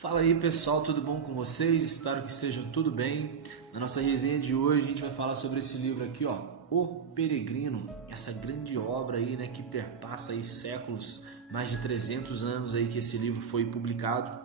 Fala aí pessoal, tudo bom com vocês? Espero que estejam tudo bem. Na nossa resenha de hoje a gente vai falar sobre esse livro aqui, ó, O Peregrino, essa grande obra aí, né, que perpassa aí séculos, mais de 300 anos aí que esse livro foi publicado.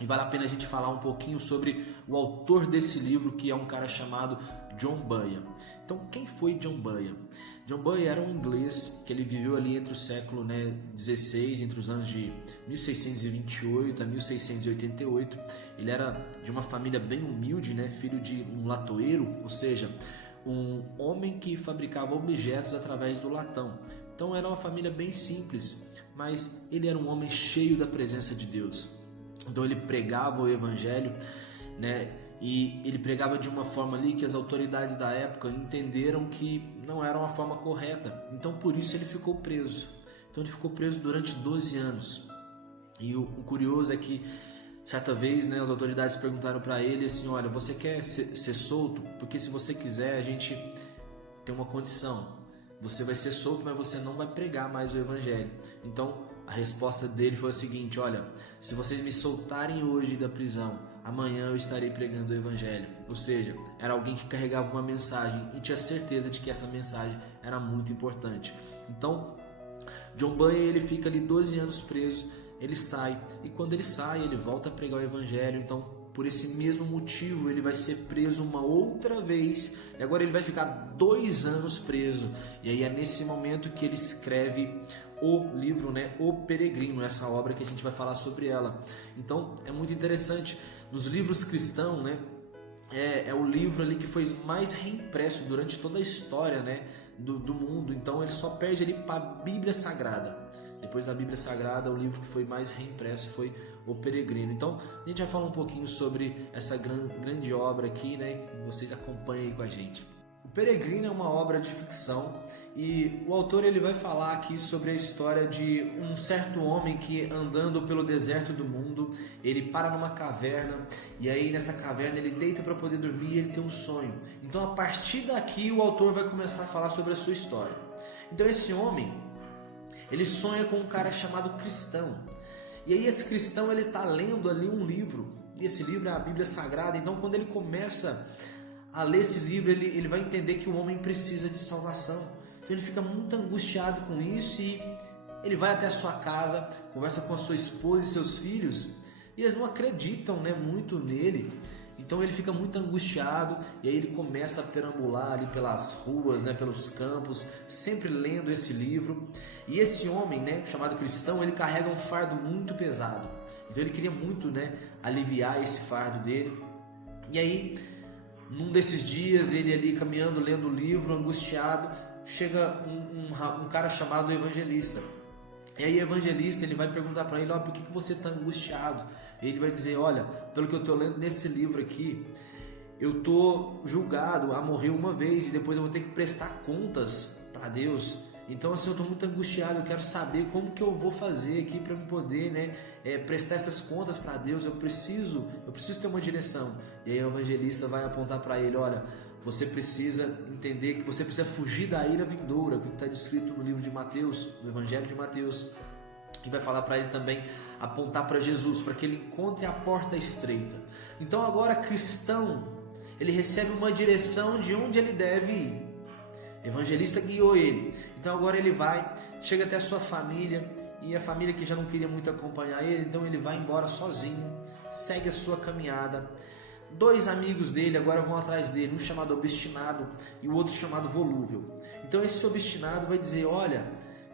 E vale a pena a gente falar um pouquinho sobre o autor desse livro, que é um cara chamado John Bunyan. Então, quem foi John Bunyan? John Bunyan era um inglês que ele viveu ali entre o século 16, entre os anos de 1628 a 1688. Ele era de uma família bem humilde, né? Filho de um latoeiro, ou seja, um homem que fabricava objetos através do latão. Então era uma família bem simples, mas ele era um homem cheio da presença de Deus. Então ele pregava o evangelho, né? E ele pregava de uma forma ali que as autoridades da época entenderam que não era uma forma correta. Então por isso ele ficou preso. Então ele ficou preso durante 12 anos. E o curioso é que certa vez, né, as autoridades perguntaram para ele assim: olha, você quer ser solto? Porque se você quiser, a gente tem uma condição. Você vai ser solto, mas você não vai pregar mais o evangelho. Então a resposta dele foi a seguinte: olha, se vocês me soltarem hoje da prisão, amanhã eu estarei pregando o evangelho. Ou seja, era alguém que carregava uma mensagem e tinha certeza de que essa mensagem era muito importante. Então John Bunyan, ele fica ali 12 anos preso, ele sai, e quando ele sai, ele volta a pregar o evangelho. Então por esse mesmo motivo ele vai ser preso uma outra vez, e agora ele vai ficar 2 anos preso. E aí é nesse momento que ele escreve o livro, né, O Peregrino, essa obra que a gente vai falar sobre ela. Então é muito interessante, nos livros cristãos, né, é o livro ali que foi mais reimpresso durante toda a história, né, do mundo. Então ele só perde ali para a Bíblia Sagrada. Depois da Bíblia Sagrada, o livro que foi mais reimpresso foi O Peregrino. Então a gente vai falar um pouquinho sobre essa grande obra aqui, né, que vocês acompanhem aí com a gente. O Peregrino é uma obra de ficção, e o autor ele vai falar aqui sobre a história de um certo homem que, andando pelo deserto do mundo, ele para numa caverna, e aí nessa caverna ele deita para poder dormir e ele tem um sonho. Então a partir daqui o autor vai começar a falar sobre a sua história. Então esse homem, ele sonha com um cara chamado Cristão, e aí esse Cristão ele está lendo ali um livro, e esse livro é a Bíblia Sagrada. Então quando ele começa a ler esse livro, ele vai entender que o homem precisa de salvação. Então ele fica muito angustiado com isso, e ele vai até a sua casa, conversa com a sua esposa e seus filhos, e eles não acreditam, né, muito nele. Então ele fica muito angustiado, e aí ele começa a perambular ali pelas ruas, né, pelos campos, sempre lendo esse livro. E esse homem, né, chamado Cristão, ele carrega um fardo muito pesado. Então ele queria muito, né, aliviar esse fardo dele. E aí num desses dias, ele ali caminhando, lendo o livro, angustiado, chega um cara chamado Evangelista. E aí o Evangelista ele vai perguntar para ele: ó, por que você está angustiado? E ele vai dizer: olha, pelo que eu estou lendo nesse livro aqui, eu estou julgado a morrer uma vez, e depois eu vou ter que prestar contas para Deus. Então assim, eu estou muito angustiado, eu quero saber como que eu vou fazer aqui para eu poder, né, prestar essas contas para Deus. Eu preciso ter uma direção. E aí o evangelista vai apontar para ele: olha, você precisa entender que você precisa fugir da ira vindoura, que está descrito no livro de Mateus, no Evangelho de Mateus. E vai falar para ele também apontar para Jesus, para que ele encontre a porta estreita. Então agora Cristão, ele recebe uma direção de onde ele deve ir. O evangelista guiou ele. Então agora ele vai, chega até a sua família, e a família que já não queria muito acompanhar ele, então ele vai embora sozinho, segue a sua caminhada. 2 amigos dele agora vão atrás dele, um chamado Obstinado e o outro chamado Volúvel. Então esse Obstinado vai dizer: olha,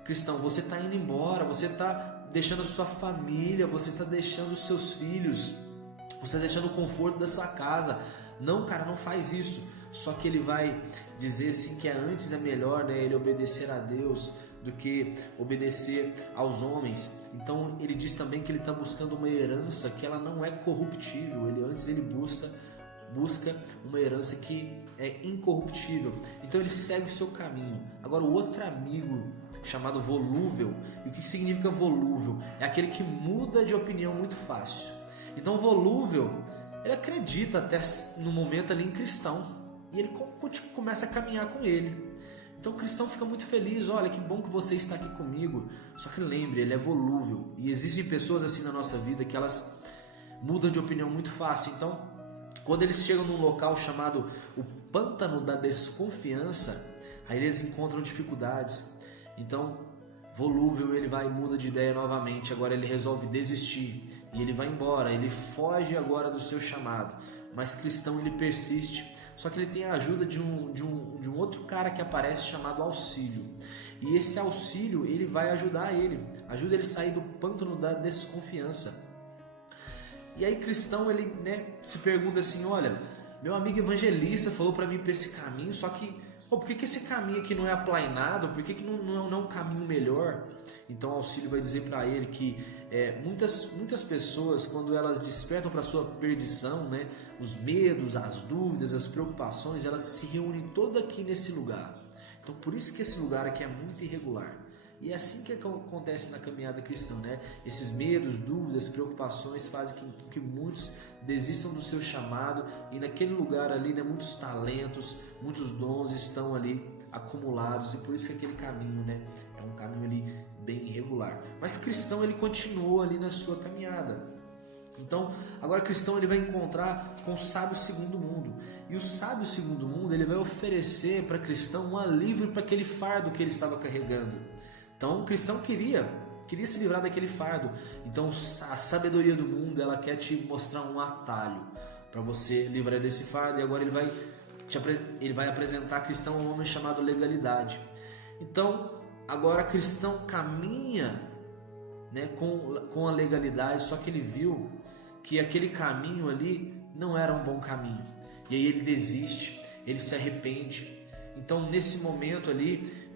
Cristão, você está indo embora, você está deixando a sua família, você está deixando os seus filhos, você está deixando o conforto da sua casa. Não, cara, não faz isso. Só que ele vai dizer assim que antes é melhor, né, ele obedecer a Deus do que obedecer aos homens. Então ele diz também que ele está buscando uma herança que ela não é corruptível. Ele busca uma herança que é incorruptível. Então ele segue o seu caminho. Agora o outro amigo, chamado Volúvel, e o que significa volúvel? É aquele que muda de opinião muito fácil. Então Volúvel, ele acredita até no momento ali em Cristão, e ele começa a caminhar com ele. Então o cristão fica muito feliz: olha, que bom que você está aqui comigo. Só que lembre, ele é volúvel, e existem pessoas assim na nossa vida que elas mudam de opinião muito fácil. Então, quando eles chegam num local chamado o Pântano da Desconfiança, aí eles encontram dificuldades. Então, Volúvel, ele vai e muda de ideia novamente. Agora ele resolve desistir e ele vai embora. Ele foge agora do seu chamado. Mas Cristão, ele persiste. Só que ele tem a ajuda de um outro cara que aparece chamado Auxílio. E esse Auxílio, ele vai ajudar ele. Ajuda ele a sair do pântano da desconfiança. E aí Cristão, ele se pergunta assim, olha, meu amigo evangelista falou para mim para esse caminho, só que por que esse caminho aqui não é aplainado? Por que não é um caminho melhor? Então Auxílio vai dizer para ele que muitas pessoas, quando elas despertam para a sua perdição, os medos, as dúvidas, as preocupações, elas se reúnem todas aqui nesse lugar. Então por isso que esse lugar aqui é muito irregular. E é assim que acontece na caminhada cristã, Esses medos, dúvidas, preocupações fazem com que muitos desistam do seu chamado, e naquele lugar ali, muitos talentos, muitos dons estão ali acumulados, e por isso que aquele caminho, é um caminho ali bem irregular. Mas Cristão, ele continuou ali na sua caminhada. Então, agora Cristão, ele vai encontrar com o sábio segundo mundo. E o sábio segundo mundo, ele vai oferecer para Cristão um alívio para aquele fardo que ele estava carregando. Então, o Cristão queria se livrar daquele fardo. Então, a sabedoria do mundo, ela quer te mostrar um atalho para você livrar desse fardo. E agora ele vai apresentar Cristão a um homem chamado Legalidade. Então, agora Cristão caminha com a legalidade, só que ele viu que aquele caminho ali não era um bom caminho. E aí ele desiste, ele se arrepende. Então, nesse momento ali,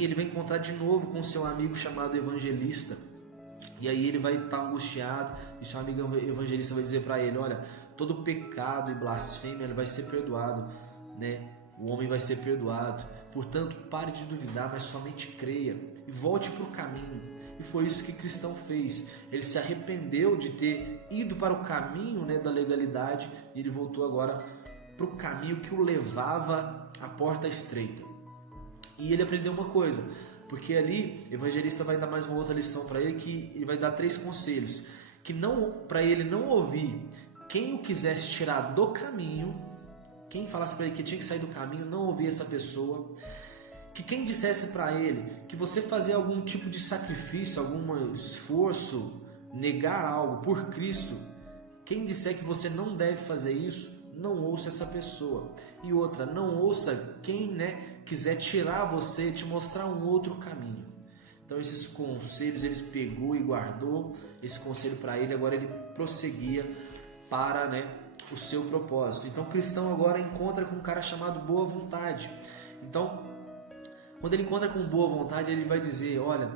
ele vai encontrar de novo com seu amigo chamado Evangelista. E aí ele vai estar angustiado, e seu amigo Evangelista vai dizer para ele, olha, todo pecado e blasfêmia ele vai ser perdoado, O homem vai ser perdoado. Portanto, pare de duvidar, mas somente creia e volte para o caminho. E foi isso que Cristão fez. Ele se arrependeu de ter ido para o caminho da legalidade, e ele voltou agora para o caminho que o levava à porta estreita. E ele aprendeu uma coisa, porque ali o evangelista vai dar mais uma outra lição para ele, que ele vai dar 3 conselhos, que para ele não ouvir quem o quisesse tirar do caminho, quem falasse para ele que tinha que sair do caminho, não ouvir essa pessoa, que quem dissesse para ele que você fazer algum tipo de sacrifício, algum esforço, negar algo por Cristo, quem disser que você não deve fazer isso, não ouça essa pessoa. E outra, não ouça quem quiser tirar você, te mostrar um outro caminho. Então esses conselhos ele pegou e guardou esse conselho para ele. Agora ele prosseguia para o seu propósito. Então Cristão agora encontra com um cara chamado Boa Vontade. Então quando ele encontra com Boa Vontade, ele vai dizer, olha,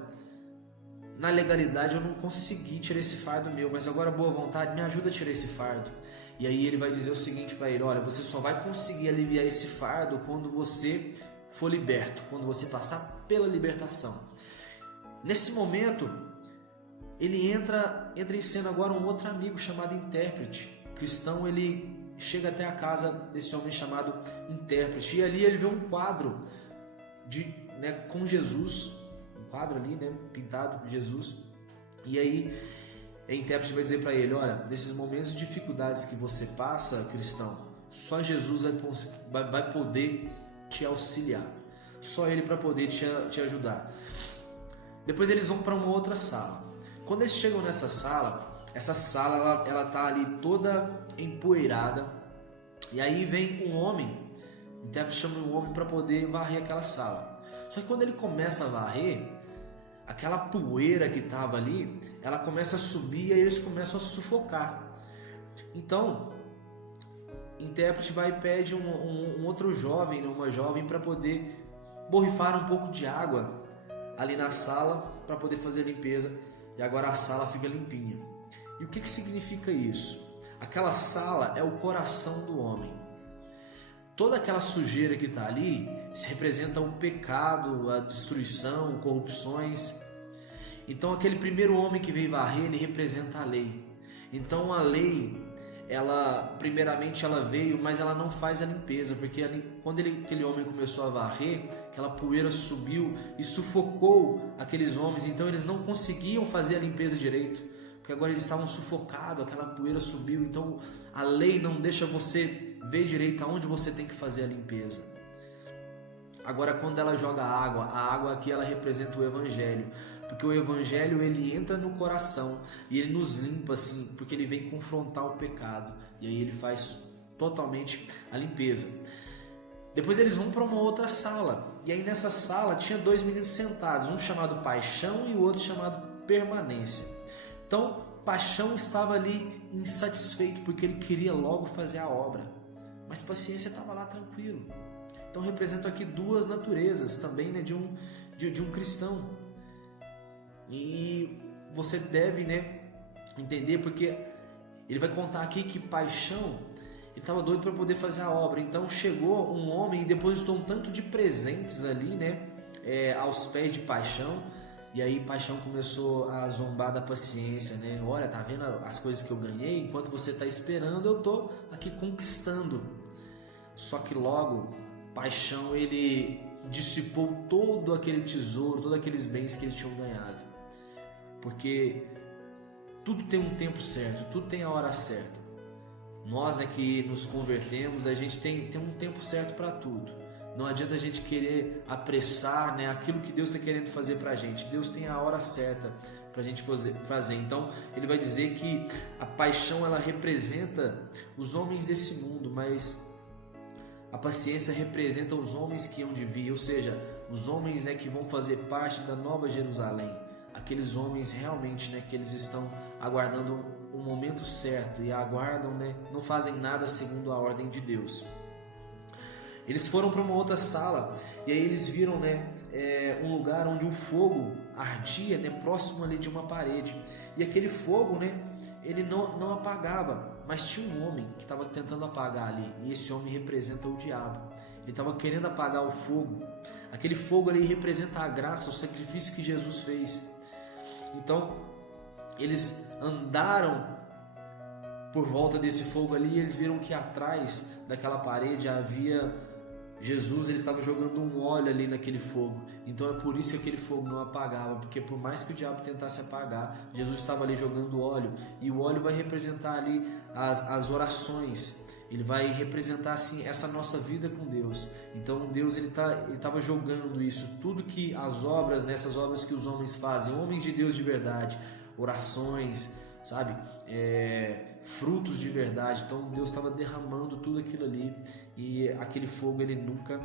na legalidade eu não consegui tirar esse fardo meu, mas agora Boa Vontade me ajuda a tirar esse fardo. E aí ele vai dizer o seguinte para ele, olha, você só vai conseguir aliviar esse fardo quando você for liberto, quando você passar pela libertação. Nesse momento, ele entra em cena agora um outro amigo chamado Intérprete. Cristão, ele chega até a casa desse homem chamado Intérprete, e ali ele vê um quadro com Jesus, um quadro ali, pintado, Jesus. E aí a Intérprete vai dizer para ele, olha, nesses momentos de dificuldades que você passa, Cristão, só Jesus vai poder te auxiliar, só Ele para poder te ajudar. Depois eles vão para uma outra sala. Quando eles chegam nessa sala, ela tá ali toda empoeirada, e aí vem um homem, o intérprete chama um homem para poder varrer aquela sala. Só que quando ele começa a varrer, aquela poeira que estava ali, ela começa a subir, e aí eles começam a sufocar. Então o intérprete vai e pede um outro jovem, uma jovem, para poder borrifar um pouco de água ali na sala para poder fazer a limpeza, e agora a sala fica limpinha. E o que significa isso? Aquela sala é o coração do homem. Toda aquela sujeira que está ali se representa o pecado, a destruição, corrupções. Então aquele primeiro homem que veio varrer, ele representa a lei. Então a lei, primeiramente ela veio, mas ela não faz a limpeza, porque quando aquele homem começou a varrer, aquela poeira subiu e sufocou aqueles homens, então eles não conseguiam fazer a limpeza direito, porque agora eles estavam sufocados, aquela poeira subiu, então a lei não deixa você ver direito aonde você tem que fazer a limpeza. Agora quando ela joga a água aqui ela representa o Evangelho, porque o Evangelho ele entra no coração e ele nos limpa assim, porque ele vem confrontar o pecado, e aí ele faz totalmente a limpeza. Depois eles vão para uma outra sala, e aí nessa sala tinha 2 meninos sentados, um chamado Paixão e o outro chamado Permanência. Então Paixão estava ali insatisfeito, porque ele queria logo fazer a obra, mas Paciência estava lá tranquilo. Então representa aqui 2 naturezas também, né, de um cristão. E você deve, né, entender, porque ele vai contar aqui que Paixão, ele estava doido para poder fazer a obra. Então chegou um homem e depositou um tanto de presentes ali, né, aos pés de Paixão. E aí Paixão começou a zombar da Paciência, né? Olha, tá vendo as coisas que eu ganhei? Enquanto você está esperando, eu tô aqui conquistando. Só que logo Paixão ele dissipou todo aquele tesouro, todos aqueles bens que eles tinham ganhado, porque tudo tem um tempo certo, tudo tem a hora certa. Nós, né, que nos convertemos, a gente tem um tempo certo para tudo. Não adianta a gente querer apressar, né, aquilo que Deus está querendo fazer para a gente. Deus tem a hora certa para a gente fazer. Então ele vai dizer que a paixão ela representa os homens desse mundo, mas a paciência representa os homens que hão de vir, ou seja, os homens, né, que vão fazer parte da Nova Jerusalém. Aqueles homens realmente, né, que eles estão aguardando o momento certo e aguardam, né, não fazem nada segundo a ordem de Deus. Eles foram para uma outra sala e aí eles viram, né, um lugar onde o fogo ardia, né, próximo ali de uma parede. E aquele fogo, né, ele não apagava, mas tinha um homem que estava tentando apagar ali. E esse homem representa o diabo. Ele estava querendo apagar o fogo. Aquele fogo ali representa a graça, o sacrifício que Jesus fez. Então eles andaram por volta desse fogo ali e eles viram que atrás daquela parede havia Jesus. Ele estava jogando um óleo ali naquele fogo. Então é por isso que aquele fogo não apagava, porque por mais que o diabo tentasse apagar, Jesus estava ali jogando óleo. E o óleo vai representar ali as orações. Ele vai representar assim essa nossa vida com Deus. Então Deus ele estava jogando isso, tudo que as obras, nessas obras que os homens fazem, homens de Deus de verdade, orações, sabe, frutos de verdade. Então Deus estava derramando tudo aquilo ali e aquele fogo ele nunca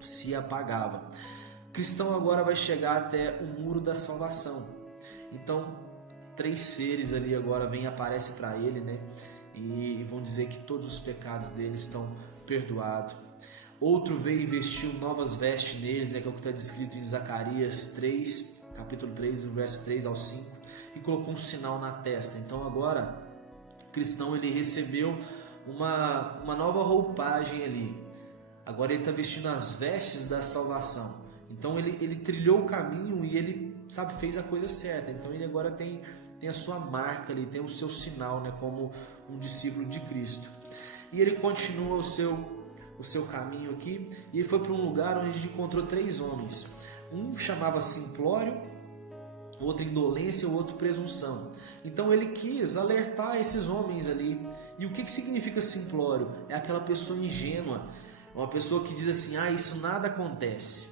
se apagava. O cristão agora vai chegar até o muro da salvação. Então 3 seres ali agora aparecem para ele, né? E vão dizer que todos os pecados deles estão perdoados. Outro veio e vestiu novas vestes neles, né, que é o que está descrito em Zacarias 3, capítulo 3, verso 3 ao 5, e colocou um sinal na testa. Então agora o cristão ele recebeu uma nova roupagem ali. Agora ele está vestindo as vestes da salvação. Então ele trilhou o caminho e ele, sabe, fez a coisa certa. Então ele agora tem a sua marca ali, tem o seu sinal, né, como um discípulo de Cristo. E ele continua o seu caminho aqui, e ele foi para um lugar onde ele encontrou 3 homens. Um chamava Simplório, outro Indolência, o outro Presunção. Então ele quis alertar esses homens ali. E o que significa Simplório? É aquela pessoa ingênua, uma pessoa que diz assim: isso nada acontece.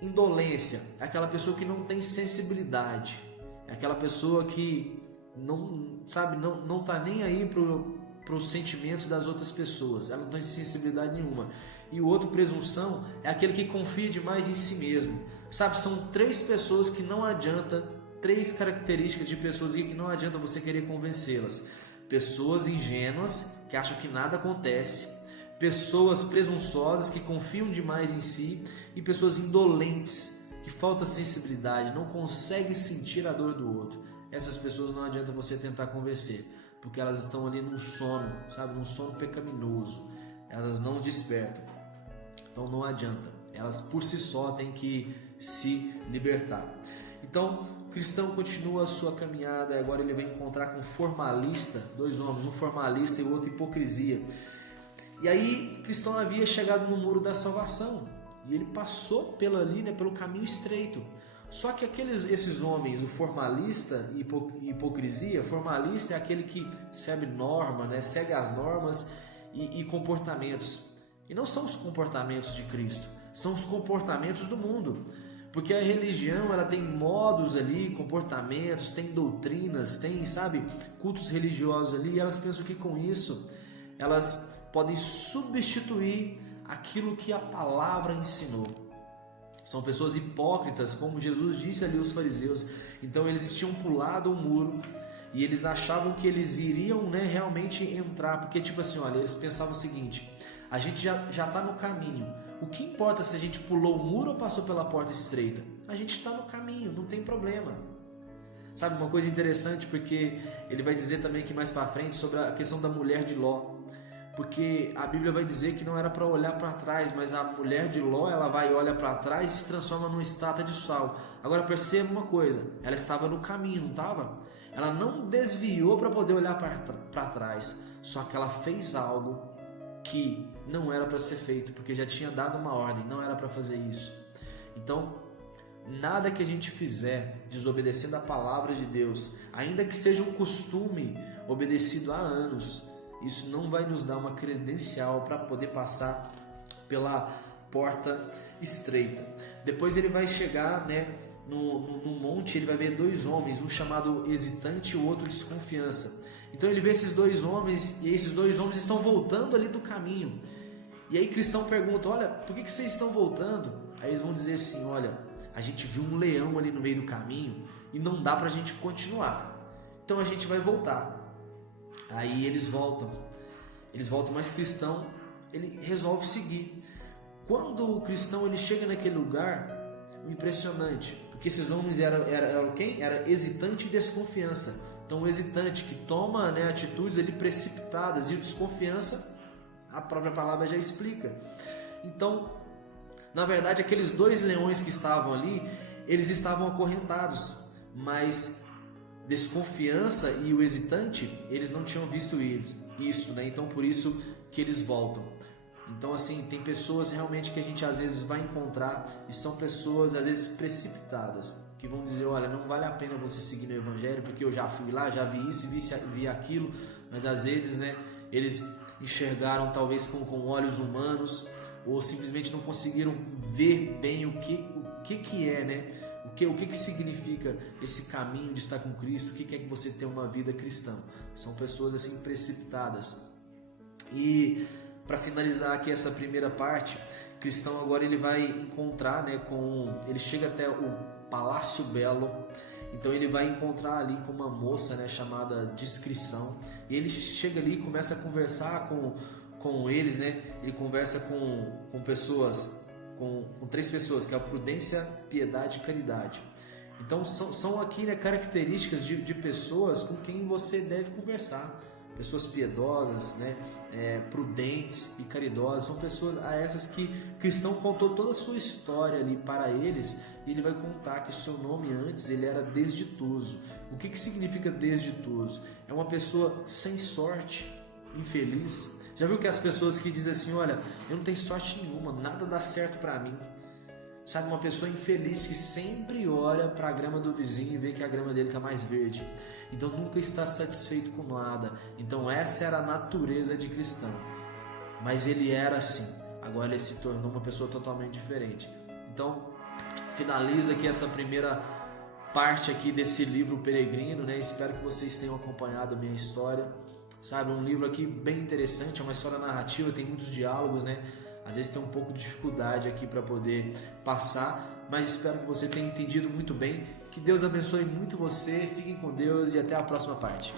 Indolência é aquela pessoa que não tem sensibilidade, é aquela pessoa que não está nem aí para os sentimentos das outras pessoas, ela não tem sensibilidade nenhuma. E o outro, Presunção, é aquele que confia demais em si mesmo. Sabe, são 3 pessoas que não adianta, 3 características de pessoas que não adianta você querer convencê-las. Pessoas ingênuas, que acham que nada acontece. Pessoas presunçosas, que confiam demais em si. E pessoas indolentes, que falta sensibilidade, não conseguem sentir a dor do outro. Essas pessoas não adianta você tentar convencer, porque elas estão ali num sono, sabe, num sono pecaminoso. Elas não despertam. Então não adianta. Elas por si só têm que se libertar. Então o cristão continua a sua caminhada. Agora ele vai encontrar com um formalista, 2 homens, um formalista e o outro hipocrisia. E aí o cristão havia chegado no muro da salvação e ele passou pelo caminho estreito. Só que esses homens, o formalista e hipocrisia, formalista é aquele que segue norma, né? Segue as normas e comportamentos. E não são os comportamentos de Cristo, são os comportamentos do mundo. Porque a religião, ela tem modos ali, comportamentos, tem doutrinas, tem, sabe, cultos religiosos ali, e elas pensam que com isso elas podem substituir aquilo que a palavra ensinou. São pessoas hipócritas, como Jesus disse ali aos fariseus. Então eles tinham pulado o muro e eles achavam que eles iriam, né, realmente entrar, porque tipo assim, olha, eles pensavam o seguinte: a gente já está no caminho. O que importa se a gente pulou o muro ou passou pela porta estreita? A gente está no caminho, não tem problema. Sabe, uma coisa interessante, porque ele vai dizer também aqui mais para frente sobre a questão da mulher de Ló. Porque a Bíblia vai dizer que não era para olhar para trás, mas a mulher de Ló, ela vai e olha para trás e se transforma numa estátua de sal. Agora perceba uma coisa, ela estava no caminho, não estava? Ela não desviou para poder olhar para trás, só que ela fez algo que não era para ser feito, porque já tinha dado uma ordem, não era para fazer isso. Então, nada que a gente fizer desobedecendo a palavra de Deus, ainda que seja um costume obedecido há anos, isso não vai nos dar uma credencial para poder passar pela porta estreita. Depois ele vai chegar, né, no monte, ele vai ver dois homens, um chamado hesitante e o outro desconfiança. Então ele vê esses dois homens, e esses dois homens estão voltando ali do caminho. E aí cristão pergunta: olha, por que vocês estão voltando? Aí eles vão dizer assim: olha, a gente viu um leão ali no meio do caminho e não dá para a gente continuar, então a gente vai voltar. Aí eles voltam, mas cristão, ele resolve seguir. Quando o cristão ele chega naquele lugar, o impressionante, porque esses homens eram quem? Era hesitante e desconfiança. Então o hesitante que toma, né, atitudes ali precipitadas, e o desconfiança, a própria palavra já explica. Então, na verdade, aqueles dois leões que estavam ali, eles estavam acorrentados, mas desconfiança e o hesitante, eles não tinham visto isso, né? Então por isso que eles voltam. Então assim, tem pessoas realmente que a gente às vezes vai encontrar, e são pessoas às vezes precipitadas, que vão dizer: olha, não vale a pena você seguir no Evangelho, porque eu já fui lá, já vi isso, vi aquilo, mas às vezes, né, eles enxergaram talvez com olhos humanos, ou simplesmente não conseguiram ver bem o que é, né? O que significa esse caminho de estar com Cristo, o que é que você tem uma vida cristã. São pessoas assim precipitadas. E para finalizar aqui essa primeira parte, o cristão agora ele vai encontrar, né, ele chega até o Palácio Belo. Então ele vai encontrar ali com uma moça, né, chamada Discrição, e ele chega ali e começa a conversar com eles, né? Ele conversa com pessoas, com três pessoas, que é a prudência, piedade e caridade. Então são aqui, né, características de pessoas com quem você deve conversar. Pessoas piedosas, né, prudentes e caridosas, são pessoas a essas que o cristão contou toda a sua história ali para eles, e ele vai contar que o seu nome antes ele era desditoso. O que significa desditoso? É uma pessoa sem sorte, infeliz. Já viu que as pessoas que dizem assim: olha, eu não tenho sorte nenhuma, nada dá certo para mim. Sabe, uma pessoa infeliz que sempre olha para a grama do vizinho e vê que a grama dele está mais verde. Então nunca está satisfeito com nada. Então essa era a natureza de cristão. Mas ele era assim. Agora ele se tornou uma pessoa totalmente diferente. Então finalizo aqui essa primeira parte aqui desse livro Peregrino, né? Espero que vocês tenham acompanhado a minha história. Sabe, um livro aqui bem interessante, é uma história narrativa, tem muitos diálogos, né? Às vezes tem um pouco de dificuldade aqui para poder passar, mas espero que você tenha entendido muito bem. Que Deus abençoe muito você, fiquem com Deus e até a próxima parte.